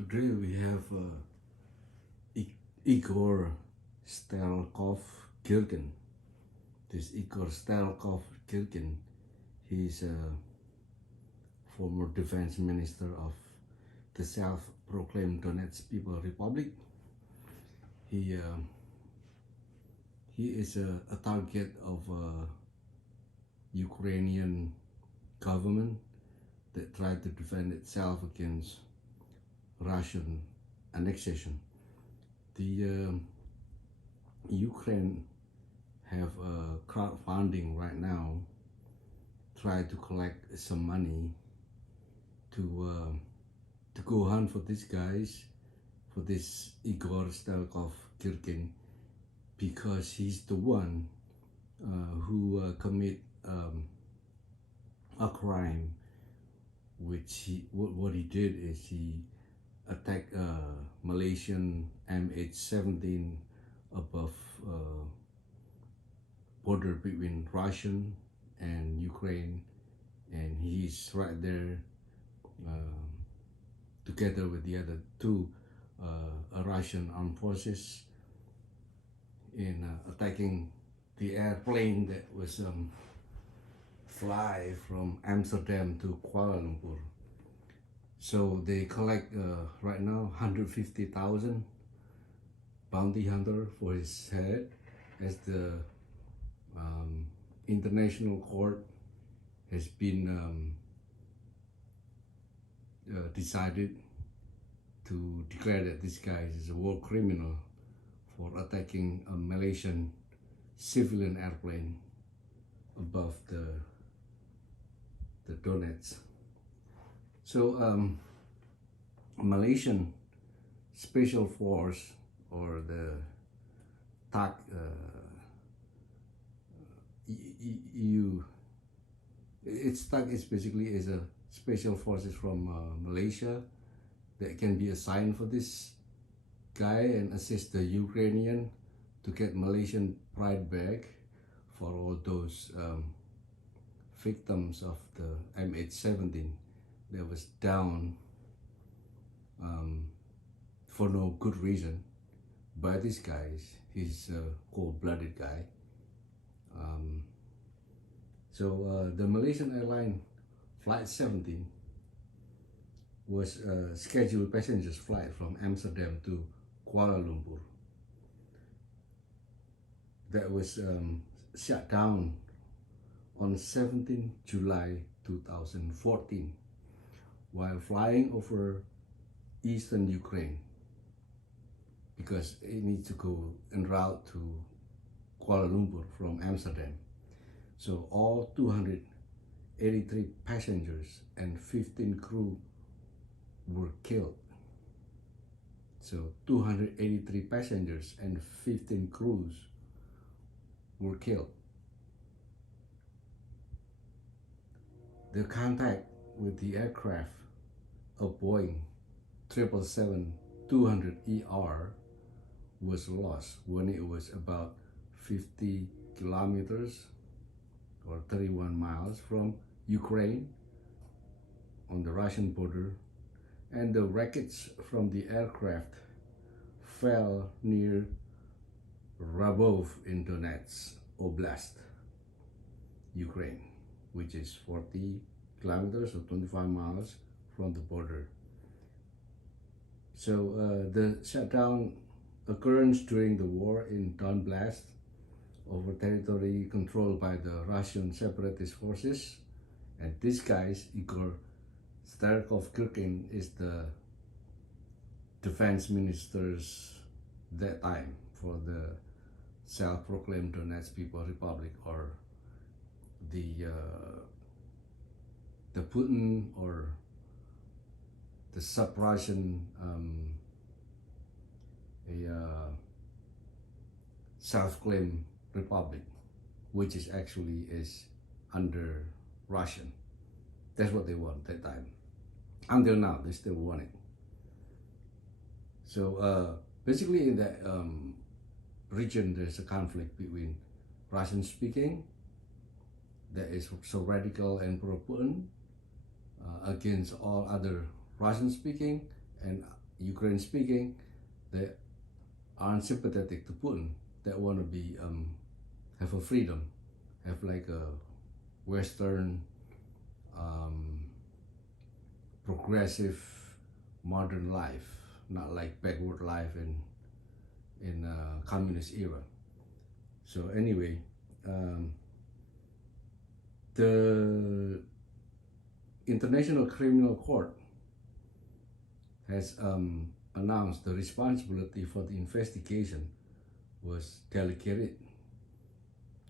Today we have Igor Girkin. This Igor Girkin, he's a former defense minister of the self-proclaimed Donetsk People Republic. He is a target of Ukrainian government that tried to defend itself against Russian annexation. The Ukraine have crowdfunding right now, try to collect some money to go hunt for these guys, for this Igor Girkin, because he's the one who commit a crime, which what he did is he attacked Malaysian MH17 above border between Russian and Ukraine, and he's right there together with the other two Russian armed forces in attacking the airplane that was fly from Amsterdam to Kuala Lumpur. So they collect right now 150,000 bounty hunter for his head, as the international court has been decided to declare that this guy is a war criminal for attacking a Malaysian civilian airplane above the Donetsk. So Malaysian Special Force, or the TAC, its TAC is basically is a special forces from Malaysia that can be assigned for this guy and assist the Ukrainian to get Malaysian pride back for all those victims of the MH17 that was down for no good reason by these guys. He's a cold-blooded guy. So the Malaysian airline flight 17 was a scheduled passengers flight from Amsterdam to Kuala Lumpur that was shut down on 17 July 2014 while flying over eastern Ukraine, because it needs to go en route to Kuala Lumpur from Amsterdam. So all 283 passengers and 15 crew were killed. So 283 passengers and 15 crews were killed. The contact with the aircraft, a Boeing 777-200ER, was lost when it was about 50 kilometers or 31 miles from Ukraine on the Russian border, and the wreckage from the aircraft fell near Rabov in Donetsk Oblast, Ukraine, which is 40 kilometers or 25 miles from the border. So the shutdown occurrence during the war in Donbass over territory controlled by the Russian separatist forces, and this guy, Igor Girkin, is the defense ministers that time for the self-proclaimed Donetsk People Republic, or the Putin or the sub-Russian self-claimed republic, which is actually is under Russian. That's what they want that time. Until now, they still want it. So basically in that region, there's a conflict between Russian speaking, that is so radical and pro-Putin, against all other Russian speaking and Ukraine speaking, they aren't sympathetic to Putin. That want to be have a freedom, have like a Western progressive modern life, not like backward life in communist era. So anyway, the International Criminal Court has announced the responsibility for the investigation was delegated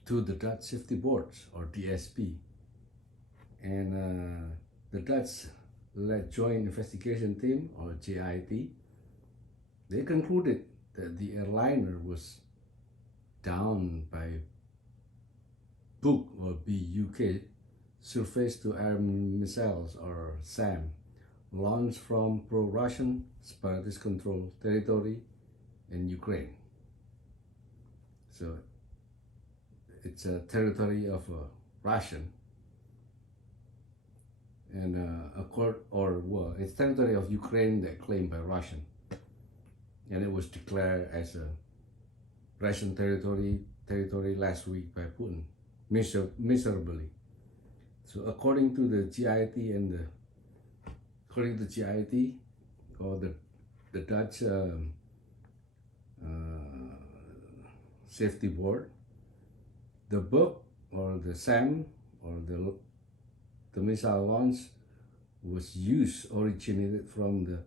to the Dutch Safety Boards, or DSB, and the Dutch-led Joint Investigation Team, or JIT, they concluded that the airliner was downed by BUK, or BUK, surface-to-air missiles, or SAM, launched from pro-Russian separatist-controlled territory in Ukraine. So it's a territory of Russian, and it's territory of Ukraine that claimed by Russian, and it was declared as a Russian territory last week by Putin, miserably. So according to the GIT or the Dutch Safety Board, the book or the SAM or the missile launch was originated from the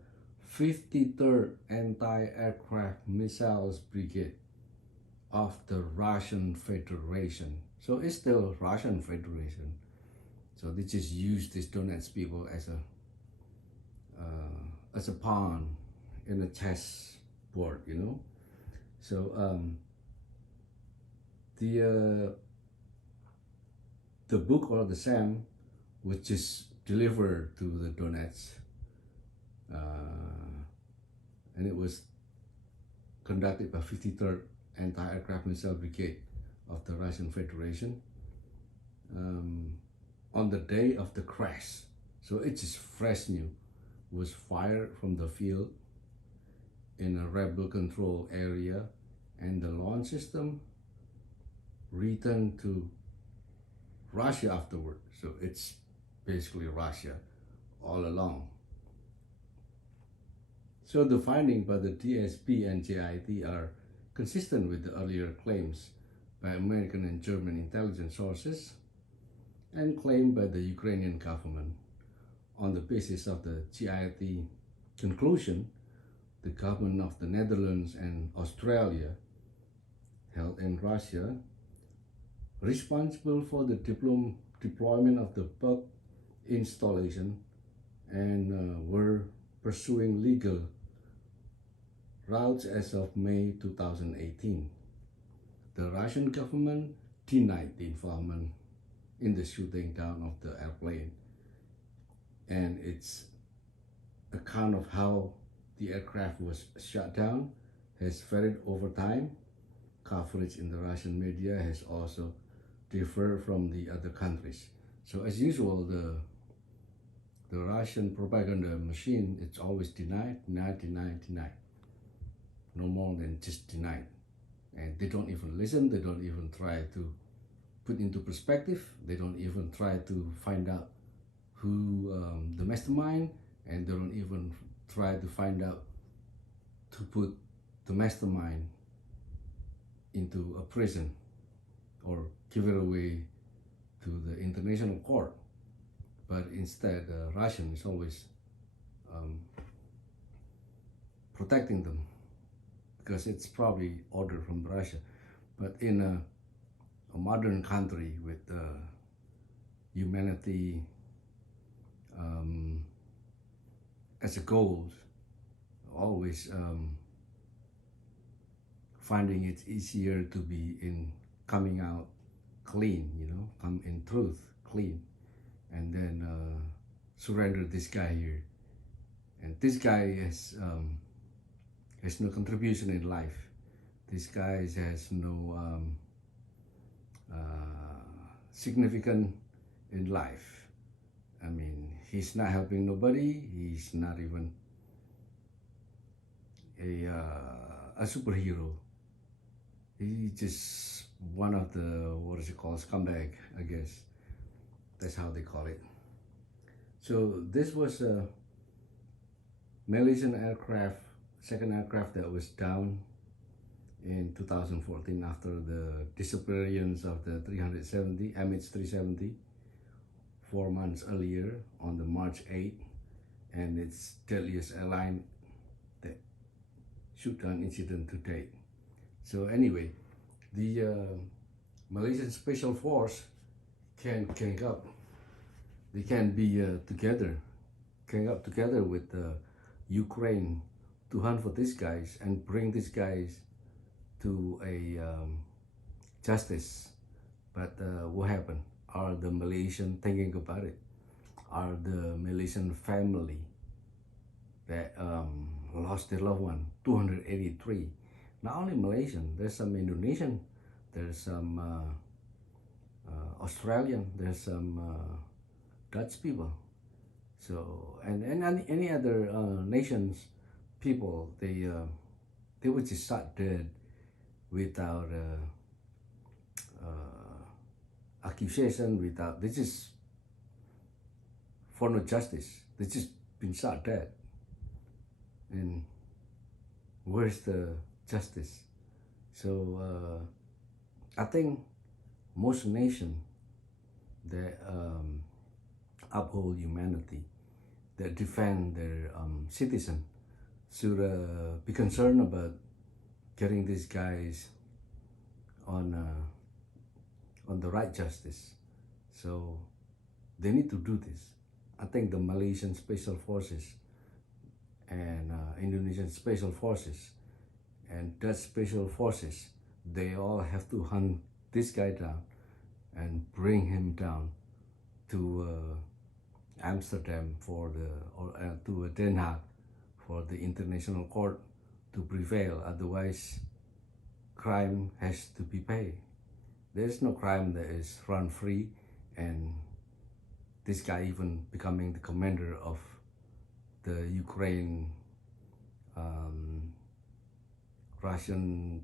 53rd Anti-Aircraft Missiles Brigade of the Russian Federation. So it's still Russian Federation. So they just use these Donetsk people as a pawn in a chess board, you know. So the book or the SAM was just delivered to the Donetsk, and it was conducted by 53rd Anti-Aircraft Missile Brigade of the Russian Federation on the day of the crash. So it's just fresh new. Was fired from the field in a rebel control area, and the launch system returned to Russia afterward. So it's basically Russia all along. So the findings by the DSB and JIT are consistent with the earlier claims by American and German intelligence sources and claimed by the Ukrainian government. On the basis of the GIT conclusion, the government of the Netherlands and Australia held in Russia responsible for the deployment of the bug installation and were pursuing legal routes as of May 2018. The Russian government denied the involvement in the shooting down of the airplane, and its account of how the aircraft was shot down has varied over time. Coverage in the Russian media has also differed from the other countries. So as usual, the Russian propaganda machine, it's always denied. No more than just denied. And they don't even listen, they don't even try to put into perspective, they don't even try to find out who the mastermind, and they don't even try to find out to put the mastermind into a prison or give it away to the international court. But instead, Russian is always protecting them because it's probably ordered from Russia. But in a modern country with humanity as a goal, always finding it easier to be in coming out clean, you know, come in truth clean, and then surrender this guy here. And this guy has no contribution in life. This guy has no significant in life. I mean, he's not helping nobody. He's not even a superhero. He just one of the, what is it called, scumbag, I guess. That's how they call it. So this was a Malaysian aircraft, second aircraft that was down in 2014 after the disappearance of the 370 MH370 4 months earlier on the March 8th, and its deadliest airline that shoot-down incident to date. So anyway, the Malaysian Special Force can gang up. They can be together, gang up together with Ukraine to hunt for these guys and bring these guys to a justice. But what happened? Are the Malaysian thinking about it? Are the Malaysian family that lost their loved one, 283? Not only Malaysian, there's some Indonesian, there's some Australian, there's some Dutch people. So and any other nations people, they would just start dead without accusation, without, they just for no justice, they just been shot dead. And where's the justice? So I think most nations that uphold humanity, that defend their citizen, should be concerned about getting these guys on the right justice. So they need to do this. I think the Malaysian Special Forces and Indonesian Special Forces and Dutch Special Forces, they all have to hunt this guy down and bring him down to Amsterdam for the, or to Den Haag for the international court to prevail. Otherwise, crime has to be paid. There is no crime that is run free, and this guy even becoming the commander of the Ukraine Russian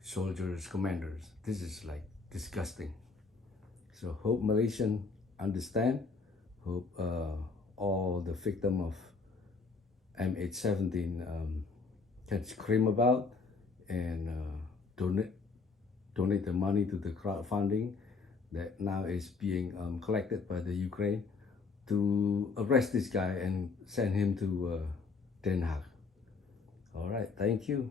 soldiers, commanders. This is like disgusting. So hope Malaysian understand. Hope all the victim of MH17 can scream about and donate the money to the crowdfunding that now is being collected by the Ukraine to arrest this guy and send him to Den Haag. All right, thank you.